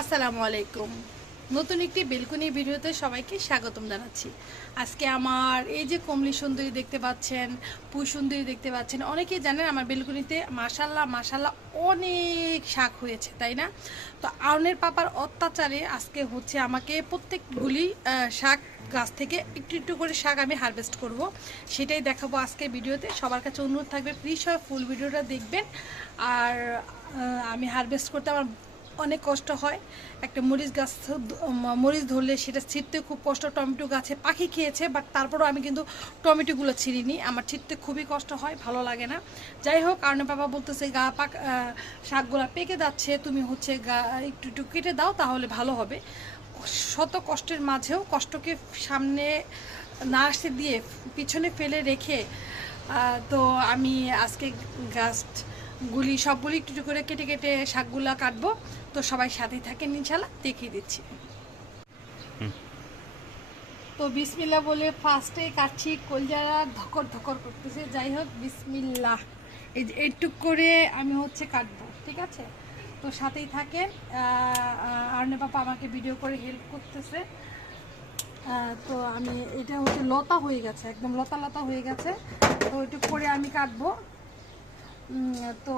আসসালামু আলাইকুম। নতুন একটি বেলকুনি ভিডিওতে সবাইকে স্বাগতম জানাচ্ছি। আজকে আমার এই যে কমলি সুন্দরী দেখতে পাচ্ছেন সুন্দরী দেখতে পাচ্ছেন, অনেকেই জানেন আমার বেলকুনিতে মাসাল্লাহ মাসাল্লাহ অনেক শাক হয়েছে, তাই না? তো আউনের পাপার অত্যাচারে আজকে হচ্ছে আমাকে প্রত্যেকগুলি শাক গাছ থেকে একটু একটু করে শাক আমি হারভেস্ট করব। সেটাই দেখাবো আজকে ভিডিওতে। সবার কাছে অনুরোধ থাকবে, প্লিজ সবাই ফুল ভিডিওটা দেখবেন। আর আমি হারভেস্ট করতে আমার অনেক কষ্ট হয়। একটা মরিচ গাছ মরিচ ধরলে সেটা ছিঁড়তে খুব কষ্ট, টমেটো গাছে পাখি খেয়েছে বাট তারপরেও আমি কিন্তু টমেটোগুলো ছিঁড়িনি। আমার ছিঁড়তে খুবই কষ্ট হয়, ভালো লাগে না। যাই হোক কারণ বাবা বলতেছে, গা পাক শাকগুলা পেকে যাচ্ছে, তুমি হচ্ছে গা, একটু একটু কেটে দাও, তাহলে ভালো হবে। শত কষ্টের মাঝেও কষ্টকে সামনে না আসতে দিয়ে পিছনে ফেলে রেখে তো আমি আজকে গাছ গুলি, সবগুলি একটু করে কেটে কেটে শাকগুলা কাটবো। তো সবাই সাথেই থাকেন ইনশাল্লাহ দেখিয়ে দিচ্ছি। তো বিসমিল্লা বলে ফার্স্টে কাটছি কলজারা ধকর ধকর করতেছে। যাই হোক বিসমিল্লাহ। এই যে এইটুক করে আমি হচ্ছে কাটবো ঠিক আছে? তো সাথেই থাকেন। আর্নে পাপা আমাকে ভিডিও করে হেল্প করতেছে। তো আমি এটা হচ্ছে লতা হয়ে গেছে একদম লতা লতা হয়ে গেছে। তো একটু করে আমি কাটবো। তো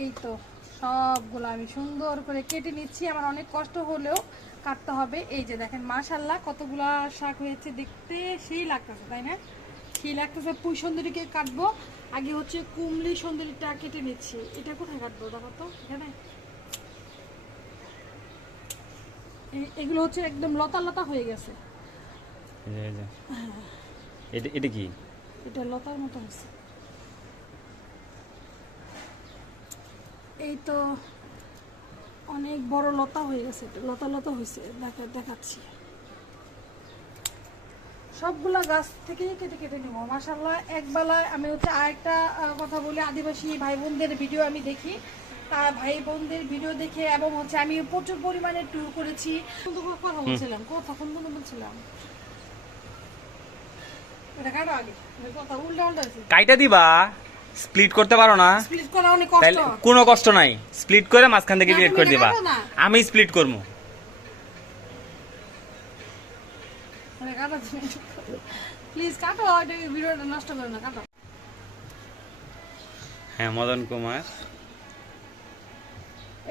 এই তো। সবগুলো আমি সুন্দর করে কেটে নিচ্ছি। আমার অনেক কষ্ট হলেও কাটতে হবে। এই যে দেখেন মাশাল্লাহ কতগুলা শাক হয়েছে দেখতে। সেই লাগতেছে তাই না? সেই লাগতেছে পুঁই সুন্দরীকে কাটবো। আগে হচ্ছে কুমলি সুন্দরীটা কেটে নিচ্ছি। এটা কোথায় কাটবো দেখো তো এখানে? এগুলো হচ্ছে একদম লতা লতা হয়ে গেছে। এটা কি? এটা লতার মতো হয়েছে। এই তো অনেক বড় লতা হয়ে গেছে লতা লতা হয়েছে দেখা দেখাচ্ছি। সবগুলা গাছ থেকেই কেটে কেটে নেব। মাসাল্লাহ একবেলায় আমি হচ্ছে আরেকটা কথা বলি আদিবাসী ভাই বোনদের ভিডিও আমি দেখি। তার ভাই বোনদের ভিডিও দেখে এবং হচ্ছে আমি প্রচুর পরিমাণে ট্যুর করেছি। কথা বলছিলাম কথা কোন কোন বলছিলাম। এটা কাটো আগে কথা উল্টা উল্টা কাইটা দিবা? স্প্লিট করতে পারো না। স্প্লিট করা অনেক কষ্ট। কোনো কষ্ট নাই। স্প্লিট করে মাঝখান থেকে তুমি করে দিবা। আমি স্প্লিট করব। কাটো প্লিজ কাটো ভিডিওটা নষ্ট করো না কাটো। হ্যাঁ মদন কুমার।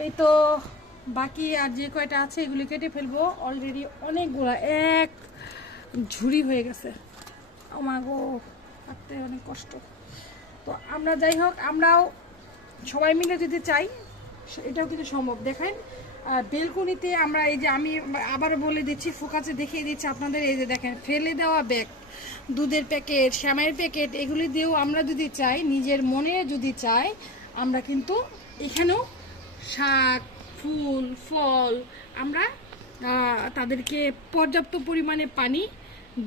এই তো বাকি আর যে কয়টা আছে এগুলি কেটে ফেলব। অলরেডি অনেকগুলো এক ঝুড়ি হয়ে গেছে। আমার গো কাটতে অনেক কষ্ট। তো আমরা যাই হোক, আমরাও সবাই মিলে যদি চাই এটাও কিন্তু সম্ভব। দেখেন বেলকুনিতে আমরা এই যে আমি আবার বলে দিচ্ছি, ফোকাসে দেখিয়ে দিচ্ছি আপনাদের, এই যে দেখেন, ফেলে দেওয়া ব্যাগ, দুধের প্যাকেট শ্যামাইয়ের প্যাকেট, এগুলি দিয়েও আমরা যদি চাই, নিজের মনে যদি চাই, আমরা কিন্তু এখানেও শাক, ফুল, ফল, আমরা তাদেরকে পর্যাপ্ত পরিমাণে পানি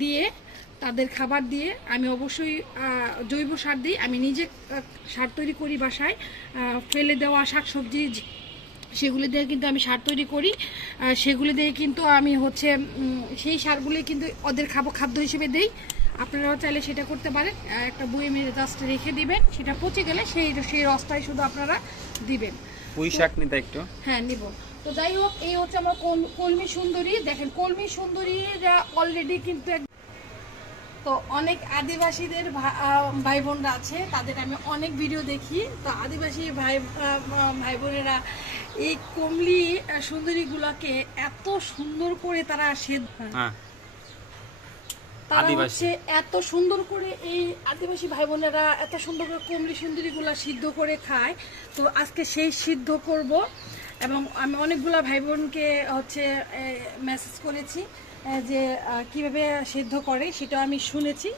দিয়ে তাদের খাবার দিয়ে আমি অবশ্যই জৈব সার দিই আমি নিজে সার তৈরি করি বাসায়। ফেলে দেওয়া শাকসবজি সেগুলি দিয়ে কিন্তু আমি সার তৈরি করি। সেগুলি দিয়ে কিন্তু আমি হচ্ছে সেই সারগুলি কিন্তু ওদের খাব খাদ্য হিসেবে দিই। আপনারাও চাইলে সেটা করতে পারেন। একটা একটা বইয়ের জাস্ট রেখে দিবেন সেটা পচে গেলে সেই সেই রসটাই শুধু আপনারা দিবেন। পুঁই শাক নিতে একটু? হ্যাঁ নিব। তো যাই হোক এই হচ্ছে আমার কলমি সুন্দরী। দেখেন কলমি সুন্দরীরা অলরেডি কিন্তু তো অনেক আদিবাসীদের ভাই বোনরা আছে তাদের আমি অনেক ভিডিও দেখি। তো আদিবাসী ভাই ভাই বোনেরা এই কমলি সুন্দরীগুলোকে এত সুন্দর করে তারা সেদ্ধ হ্যাঁ। তারা হচ্ছে এত সুন্দর করে এই আদিবাসী ভাই বোনেরা এত সুন্দর করে কমলি সুন্দরীগুলো সিদ্ধ করে খায়। তো আজকে সেই সিদ্ধ করব এবং আমি অনেকগুলা ভাই বোনকে হচ্ছে মেসেজ করেছি। যে কীভাবে সেদ্ধ করে সেটা আমি শুনেছি।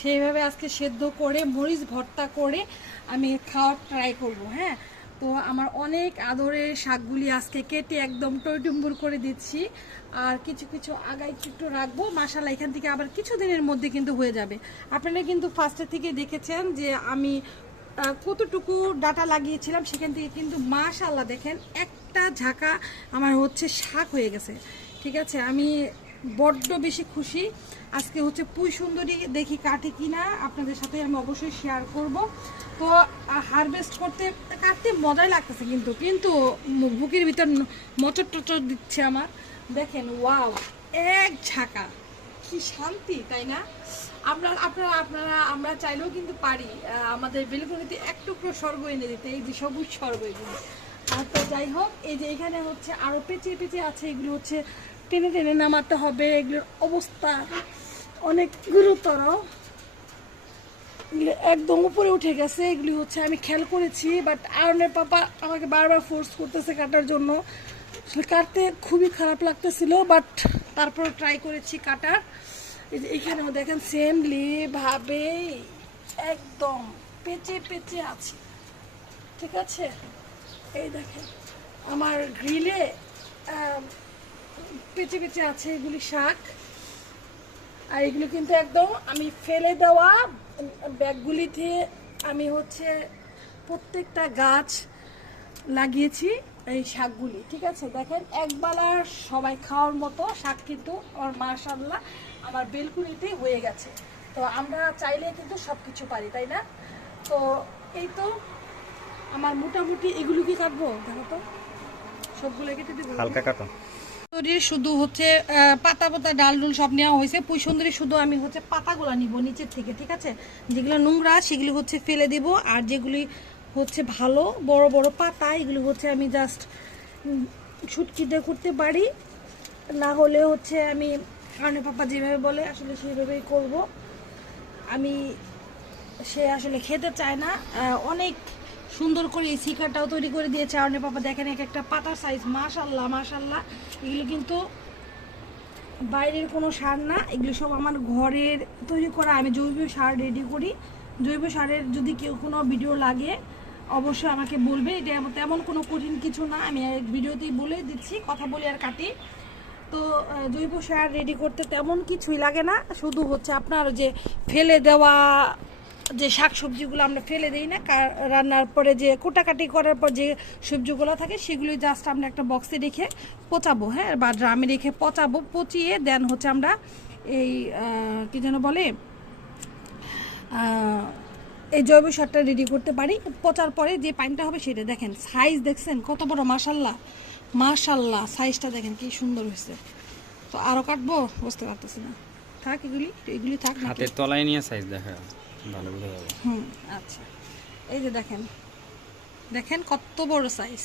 সেইভাবে আজকে সেদ্ধ করে, মরিচ ভর্তা করে আমি খাওয়ার ট্রাই করব হ্যাঁ? তো আমার অনেক আদরের শাকগুলি আজকে কেটে একদম টইটুম্বুর করে দিচ্ছি। আর কিছু কিছু আগায় একটু রাখব। মাসালা এখান থেকে আবার কিছু দিনের মধ্যে কিন্তু হয়ে যাবে। আপনারা কিন্তু ফার্স্টের থেকে দেখেছেন যে আমি কতটুকু ডাটা লাগিয়েছিলাম, সেখান থেকে কিন্তু মাশাল্লাহ দেখেন একটা ঝাঁকা আমার হচ্ছে শাক হয়ে গেছে। ঠিক আছে? আমি বড্ড বেশি খুশি। আজকে হচ্ছে পুঁই সুন্দরী দেখি কাটে কিনা, আপনাদের সাথে আমি অবশ্যই শেয়ার করব। তো হারভেস্ট করতে, কাটতে মজাই লাগতেছে কিন্তু কিন্তু বুকের ভিতর মচর টচর দিচ্ছে আমার। দেখেন ওয়াও এক ঝাঁকা। কি শান্তি, তাই না? আমরা, আপনারা আপনারা, আমরা চাইলেও কিন্তু পারি আমাদের বেলকনিতে এক টুকরো স্বর্গ এনে দিতে, এই যে সবুজ স্বর্গ এগুলো। আর তো যাই হোক, এই যে এখানে হচ্ছে আরও পেঁচিয়ে পেঁচিয়ে আছে, এগুলো হচ্ছে টেনে টেনে নামাতে হবে, এগুলোর অবস্থা অনেক গুরুতর। একদম উপরে উঠে গেছে, এগুলি হচ্ছে আমি খেয়াল করেছি বাট আয়নের পাপা আমাকে বারবার ফোর্স করতেছে কাটার জন্য। আসলে কাটতে খুবই খারাপ লাগতেছিল বাট তারপর ট্রাই করেছি কাটার। এই যে এখানেও দেখেন সেমলি ভাবে একদম পেঁচে পেঁচে আছে। ঠিক আছে? এই দেখেন, আমার গ্রিলে পেঁচে পেঁচে আছে এগুলি শাক। আর এগুলো কিন্তু একদম আমি ফেলে দেওয়া ব্যাগগুলিতে আমি হচ্ছে প্রত্যেকটা গাছ লাগিয়েছি এই শাকগুলি, ঠিক আছে? দেখেন, একবেলা সবাই খাওয়ার মতো শাক কিন্তু আমার মাশাল্লাহ আমার বেলকুনিতেই হয়ে গেছে। তো আমরা চাইলে কিন্তু সব কিছু পারি, তাই না? তো এই তো আমার মোটামুটি এগুলো কি কাটবো? দেখো তো? সবগুলো কেটে দেবো। হালকা কাটো। সুন্দরী শুধু হচ্ছে পাতা পাতা ডাল ডুল সব নেওয়া হয়েছে। পুঁই সুন্দরী শুধু আমি হচ্ছে পাতাগুলো নিব নিচের থেকে, ঠিক আছে? যেগুলো নোংরা, সেগুলো হচ্ছে ফেলে দিব। আর যেগুলি হচ্ছে ভালো, বড় বড় পাতা, এগুলো হচ্ছে আমি জাস্ট ছুটকিতে করতে পারি। না হলে হচ্ছে আমি কারণে পাপা যেভাবে বলে, আসলে সেইভাবেই করব। আমি, সে আসলে খেতে চায় না। অনেক সুন্দর করে এই শিকারটাও তৈরি করে দিয়েছে। আরনে পাপা দেখেন, এক একটা পাতার সাইজ মাশাল্লাহ মাশাল্লাহ এগুলো কিন্তু বাইরের কোনো সার না, এগুলো সব আমার ঘরের তৈরি করা। আমি জৈব সার রেডি করি। জৈব সারের যদি কেউ কোনো ভিডিও লাগে, অবশ্যই আমাকে বলবে। এটা তেমন কোনো কঠিন কিছু না। আমি ভিডিওতেই বলে দিচ্ছি, কথা বলে আর কাটি। তো জৈব সার রেডি করতে তেমন কিছুই লাগে না। শুধু হচ্ছে আপনার যে ফেলে দেওয়া যে শাক সবজিগুলো আমরা ফেলে দিই না রান্নার পরে যে কোটাকাটি করার পর যে সবজিগুলো থাকে, সেগুলো জাস্ট আমরা একটা বক্সে রেখে পচাবো হ্যাঁ? বা ড্রামে রেখে পচাবো, পচিয়ে দেন হচ্ছে আমরা এই কি যেন বলে এই জৈব সারটা রেডি করতে পারি। পচার পরে যে পানিটা হবে সেটা দেখেন সাইজ দেখছেন, কত বড়, মাশাল্লাহ মাশাল্লাহ সাইজটা দেখেন কি সুন্দর হয়েছে। তো আরও কাটবো? বুঝতে পারতেছি না। থাক এগুলি এগুলি থাক হাতের তলায় নিয়ে সাইজ দেখা হুম আচ্ছা। এই যে দেখেন দেখেন কত বড় সাইজ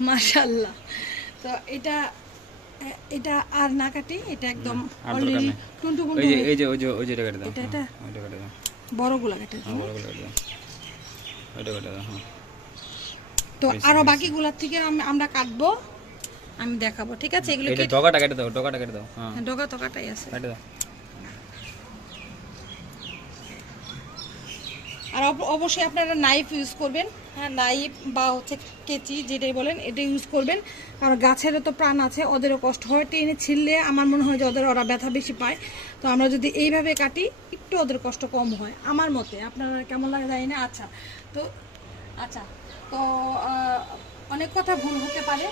মাশাল্লাহ তো এটা এটা আর না কাটি এটা একদম অলরেডি ওই যে এই যে ওই যে ওই কেটে দাও। এটা, এটা? হ্যাঁ, ওইটা কেটে দাও। বড়গুলা কাটে হ্যাঁ বড়গুলো কেটে দাও। ওইটা কেটে দাও হ্যাঁ। তো আরও। বাকিগুলার থেকে আমরা কাটবো আমি দেখাবো ঠিক আছে? এগুলো এটা ডগাটা কেটে দাও ডগাটা কেটে দাও হ্যাঁ। হ্যাঁ, ডগা তো কাটাই আছে। কেটে দাও। আর অব- অবশ্যই আপনারা নাইফ ইউজ করবেন। হ্যাঁ নাইফ বা হচ্ছে কেচি, যেটাই বলেন, এটা ইউজ করবেন। কারণ গাছেরও তো প্রাণ আছে, ওদেরও কষ্ট হয়। টেনে ছিললে আমার মনে হয় যে ওদের ওরা ব্যথা বেশি পায়। তো আমরা যদি এইভাবে কাটি, একটু ওদের কষ্ট কম হয়, আমার মতে। আপনারা কেমন লাগে জানি না? আচ্ছা তো আচ্ছা তো অনেক কথা ভুল হতে পারে।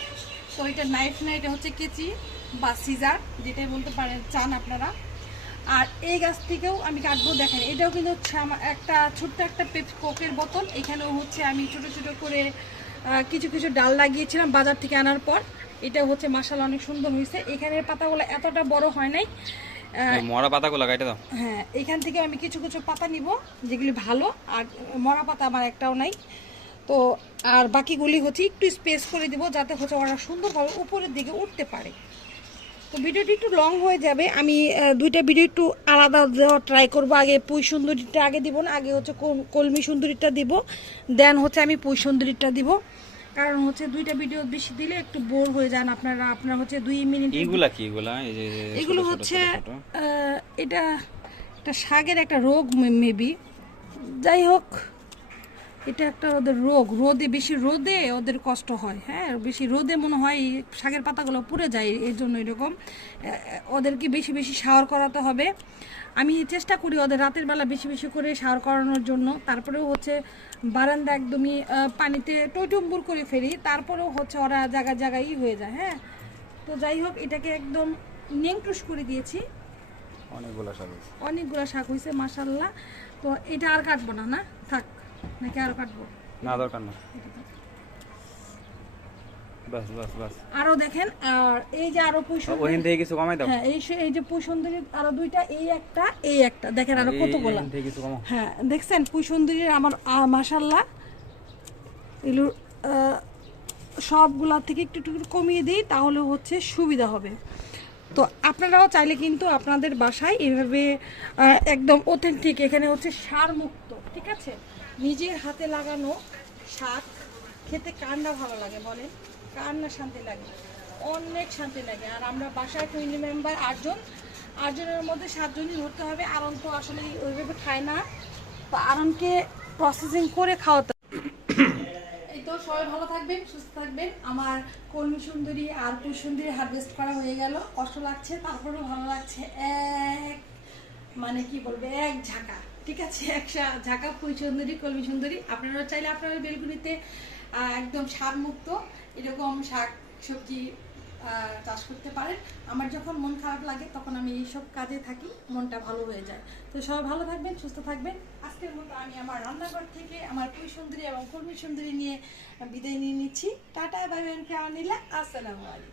তো এটা নাইফ না, এটা হচ্ছে কেচি বা সিজার যেটাই বলতে পারেন, চান আপনারা। আর এই গাছ থেকেও আমি কাটবো দেখেন এটাও কিন্তু হচ্ছে আমার একটা ছোট্ট একটা কোকের বোতল। এখানেও হচ্ছে আমি ছোট ছোট করে কিছু কিছু ডাল লাগিয়েছিলাম বাজার থেকে আনার পর। এটা হচ্ছে মাসালা অনেক সুন্দর হয়েছে। এখানের পাতাগুলো এতটা বড় হয় নাই। মরা পাতাগুলো কেটে দাও। হ্যাঁ এখান থেকে আমি কিছু কিছু পাতা নিব যেগুলি ভালো আর মরা পাতা আমার একটাও নাই। তো আর বাকিগুলি হচ্ছে একটু স্পেস করে দিব যাতে হচ্ছে ওরা সুন্দরভাবে উপরের দিকে উঠতে পারে। তো ভিডিওটি একটু লং হয়ে যাবে। আমি দুইটা ভিডিও একটু আলাদা দেওয়া ট্রাই করব। আগে পুঁই সুন্দরীটা আগে দিব না আগে হচ্ছে কল- কলমি সুন্দরীটা দিব। দেন হচ্ছে আমি পুঁই সুন্দরীটা দিব। কারণ হচ্ছে দুইটা ভিডিও বেশি দিলে একটু বোর হয়ে যান আপনারা। আপনার হচ্ছে দুই মিনিট এইগুলা কি এগুলা? এই যে যে এগুলো হচ্ছে এটা একটা শাকের একটা রোগ মেবি যাই হোক এটা একটা ওদের রোগ। রোদে বেশি রোদে ওদের কষ্ট হয় হ্যাঁ? বেশি রোদে মনে হয় এই শাকের পাতাগুলো পুড়ে যায় এর জন্য এরকম। ওদেরকে বেশি বেশি শাওয়ার করাতে হবে। আমি চেষ্টা করি ওদের রাতের বেলা বেশি বেশি করে শাওয়ার করানোর জন্য। তারপরেও হচ্ছে বারান্দা একদমই পানিতে টইটুম্বুর করে ফেলি। তারপরেও হচ্ছে ওরা জায়গা জায়গায় হয়ে যায় হ্যাঁ? তো যাই হোক এটাকে একদম নেংটুস করে দিয়েছি। অনেকগুলো শাক অনেকগুলো শাক হয়েছে মাসাল্লাহ তো এটা আর কাটবো না না? থাক। নাকি আরও কাটবো? না দরকার না। বাস বাস বাস। আরও দেখেন আর এই যে আরও পুঁই ওখান থেকে কিছু কমাই দাও। হ্যাঁ এই এই যে আরও দুইটা এই একটা এই একটা। দেখেন আরও এই- কতগুলো। থেকে কিছু কমাও। হ্যাঁ দেখছেন আমার এগুলো সবগুলা থেকে একটু একটু কমিয়ে দিই তাহলে হচ্ছে সুবিধা হবে। তো আপনারাও চাইলে কিন্তু আপনাদের বাসায় এভাবে একদম অথেন্টিক এখানে হচ্ছে সার মুক্ত ঠিক আছে? নিজের হাতে লাগানো শাক খেতে কার না ভালো লাগে, বলেন। কার না শান্তি লাগে, অনেক শান্তি লাগে। আর আমরা বাসায় ফ্যামিলি মেম্বার আটজন, আটজনের মধ্যে সাতজনই ধরতে হবে। আরন তো আসলে ওইভাবে খায় না। তো আরনকে প্রসেসিং করে খাওয়াতে এই তো সবাই ভালো থাকবেন, সুস্থ থাকবেন। আমার কর্মী সুন্দরী আর সুন্দরী হারভেস্ট করা হয়ে গেল। কষ্ট লাগছে, তারপরেও ভালো লাগছে। এক মানে কি বলবে, এক ঝাঁকা। ঠিক আছে এক সা- ঝাঁকা পুঁই সুন্দরী কলমি সুন্দরী আপনারা চাইলে আপনারা বেলগুনিতে একদম সার মুক্ত এরকম শাক সবজি চাষ করতে পারেন। আমার যখন মন খারাপ লাগে, তখন আমি এইসব কাজে থাকি, মনটা ভালো হয়ে যায়। তো সবাই ভালো থাকবেন, সুস্থ থাকবেন। আজকের মতো আমি আমার রান্নাঘর থেকে আমার পুঁই সুন্দরী এবং কর্মী সুন্দরী নিয়ে বিদায় নিয়ে নিচ্ছি। টাটা বাই বাই কেমন নিলে। আসসালামু আলাইকুম।